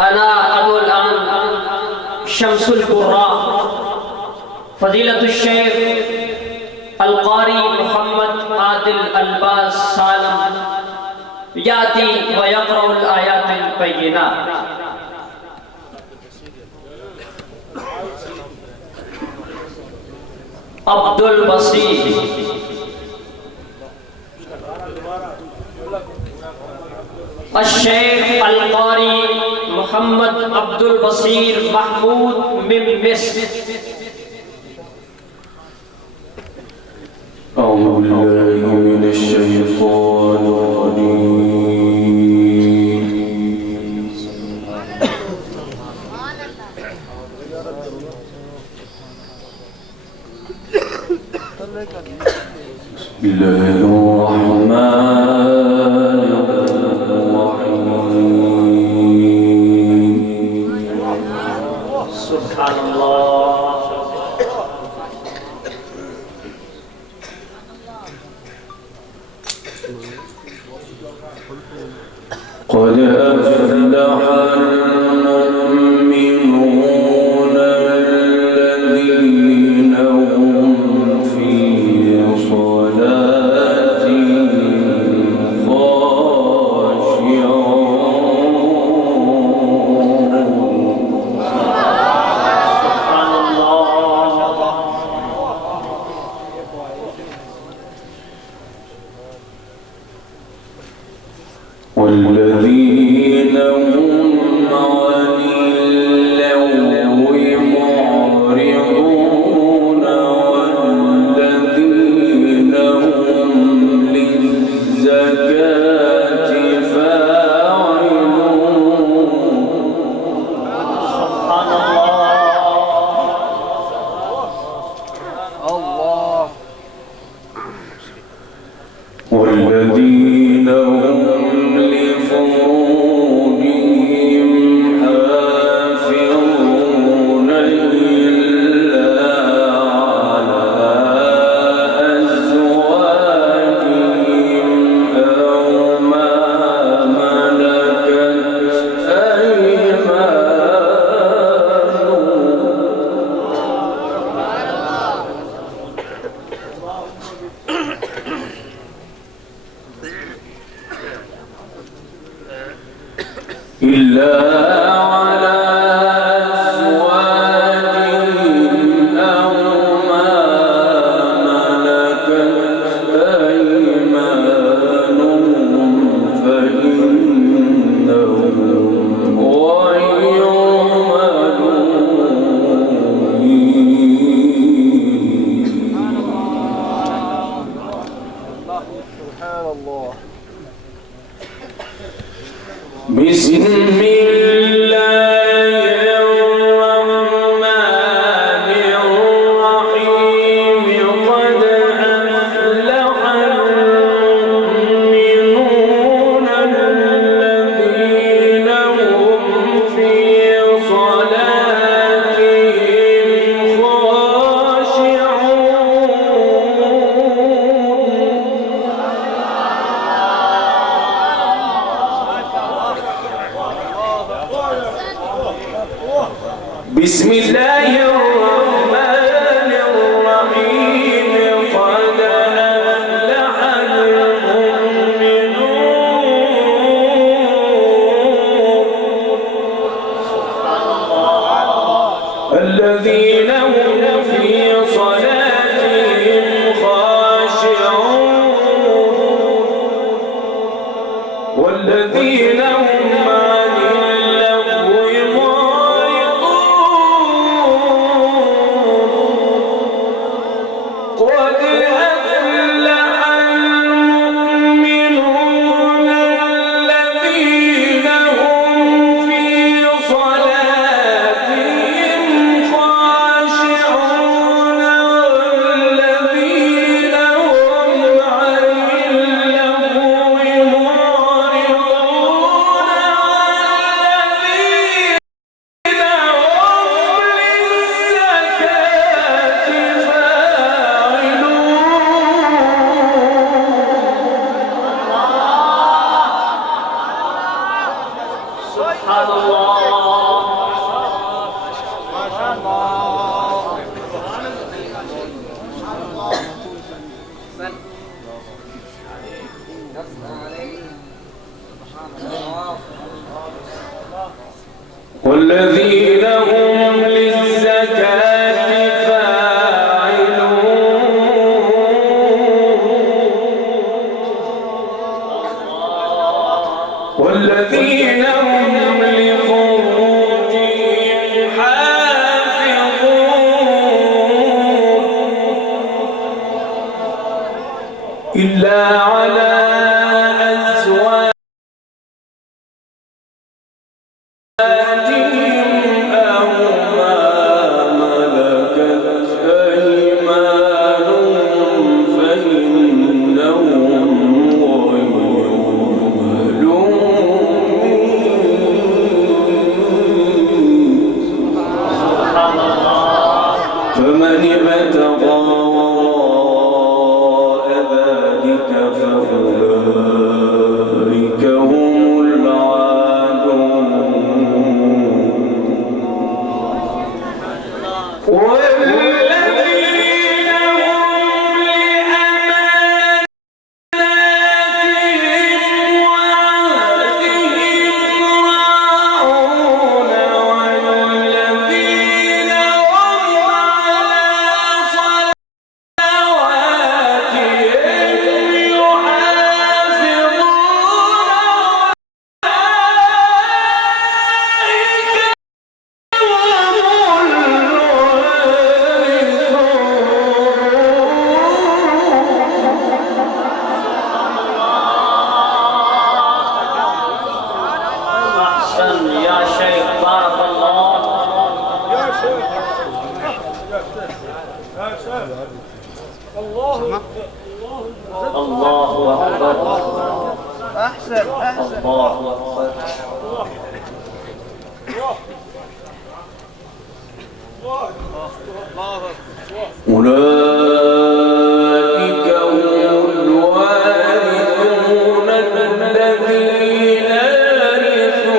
أنا أبو الآن شمس القراء فضيلة الشيخ القاري محمد عادل الباز سالم يأتي ويقرأ الآيات البينات. عبد البصير الشيخ القاري محمد عبد البصير محمود من مصر. أعوذ بالله من الشيطان الرجيم. بسم الله الرحمن الرحيم. سبحان الله. قد أفلح المؤمنون الذين هم في صلاتهم خاشعون. سبحان الله. والذين هم عن اللغو معرضون والذين هم للزكاة فاعلون. سبحان الله. والذين هم لفروجهم حافظون إلا على أزواجهم أو ما ملكت أيمانهم إلا على أزواجهم أو ما ملكت أيمانهم فإنهم غير ملومين. سبحان الله. بسم الله الرحمن الرحيم. قد أفلح المؤمنون الذين هم في صلاتهم خاشعون. بسم الله الرحمن الرحيم. قد أفلح المؤمنون الذين هم في صلاتهم خاشعون والذين هم عن اللغو معرضون. قد أفلح المؤمنون الذين هم في صلاتهم خاشعون والذين هم عن اللغو معرضون. سبحان الله. ما شاء الله. والذين هم للزكاة فاعلون والذين هم لفروجهم حافظون إلا على أزواجهم أو ما ملكت أيمانهم فإنهم غير ملومين فمن ابتغى وراء ذلك فأولئك هم العادون والذين هم لأماناتهم وعهدهم راعون والذين هم على صلواتهم يحافظون أحسن يا شيخ، بارك الله. يا شيخ يا شيخ الله الله أكبر. أحسن أحسن. الله أكبر. أولئك هم الوارثون الذين يرثون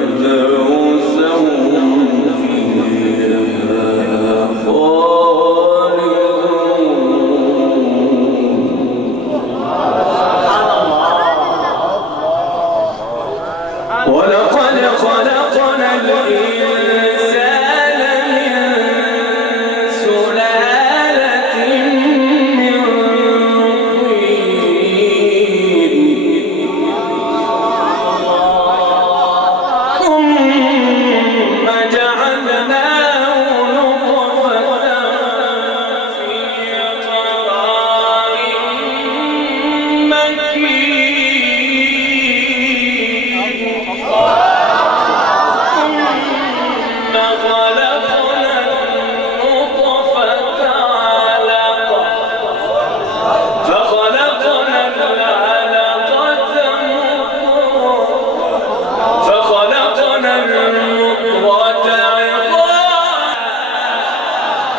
الفردوس هم فيها خالدون ولقد خلقنا الإنسان من سلالة من طين ثم جعلناه نطفة في قرار مكين خلقنا النطفة علقة فخلقنا العلقة فخلقنا المضغة عظاما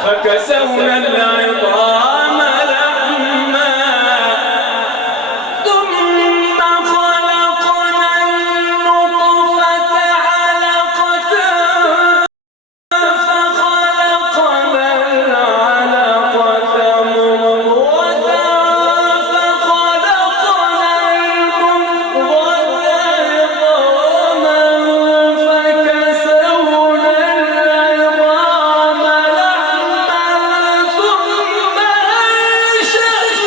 فكسونا العظام لحما ثم خلقنا النطفة علقة فخلقنا العلقة مضغة فخلقنا المضغة عظاما فكسونا العظام لحما ثم أنشأناه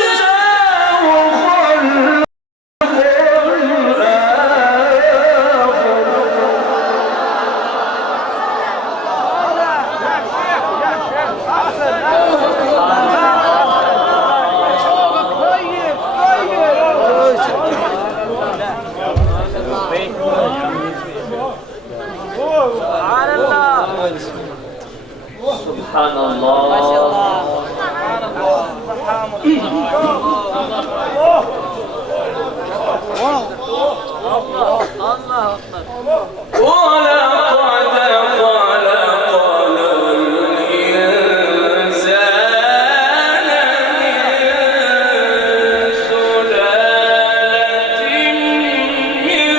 سبحان الله. ولقد خلقنا الإنسان من سلالة من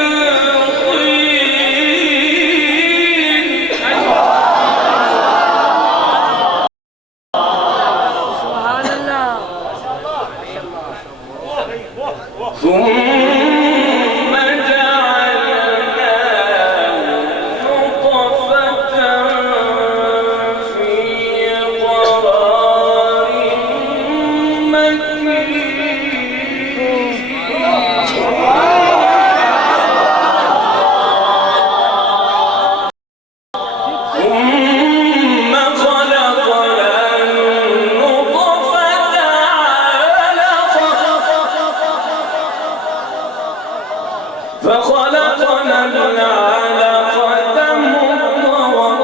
فخلقنا العلقة مضغة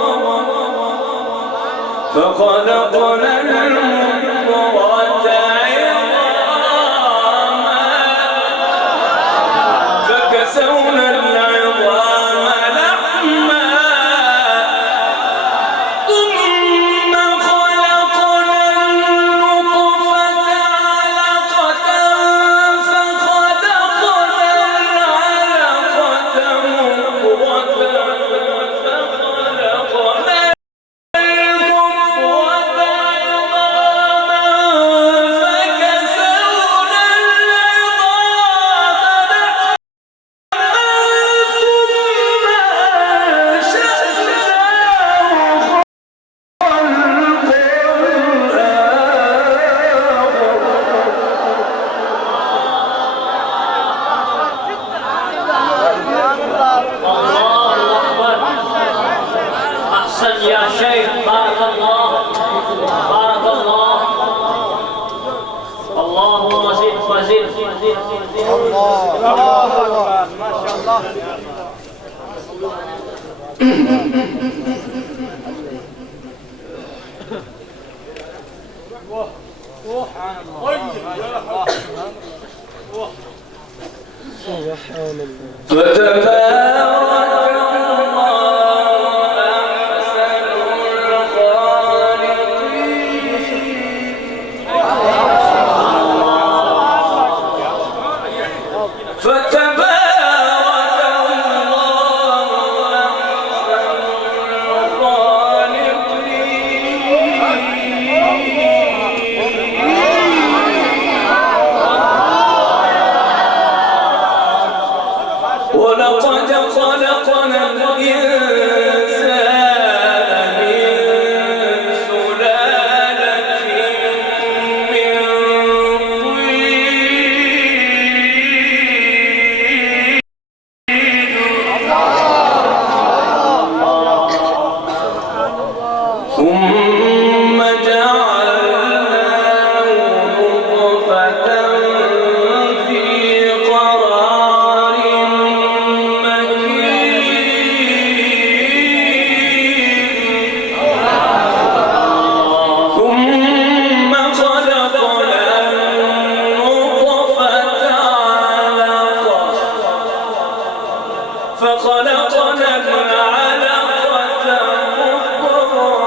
فخلقنا المضغة عظاما فكسونا العظام لحما ثم خلقنا النطفة علقة فخلقنا العلقة مضغة فخلقنا أحسن يا شيخ، بارك الله بارك الله. اللهم زد وزد. الله أكبر ما شاء الله. ولقد خلقنا الإنسان من سلالة من طين ثم جعلناه نطفة في قرار ثم خلقنا النطفة علقة فخلقنا العلقة مضغة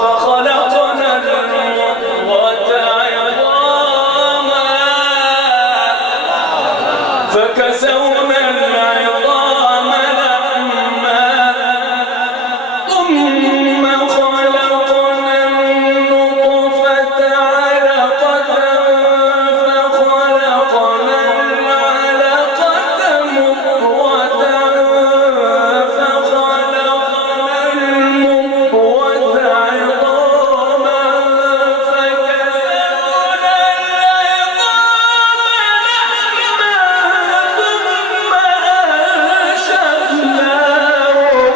فخلقنا المضغة عظاما فكسونا العظام لحما ثم خلقنا النطفة علقة فخلقنا العلقة مضغة فخلقنا المضغة عظاما فكسونا العظام لحما ثم أنشأناه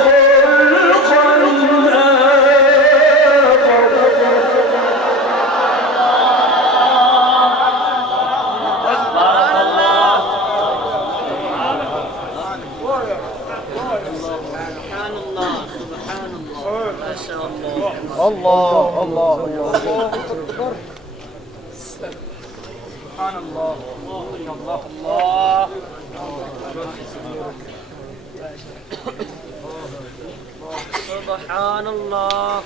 خلقا بارك الله. سبحان الله سبحان الله ما شاء الله. الله الله الله أكبر. سبحان الله الله الله. سبحان الله.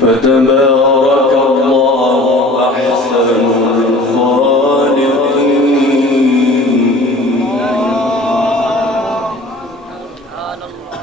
فتبارك الله أحسن الخالقين. سبحان الله.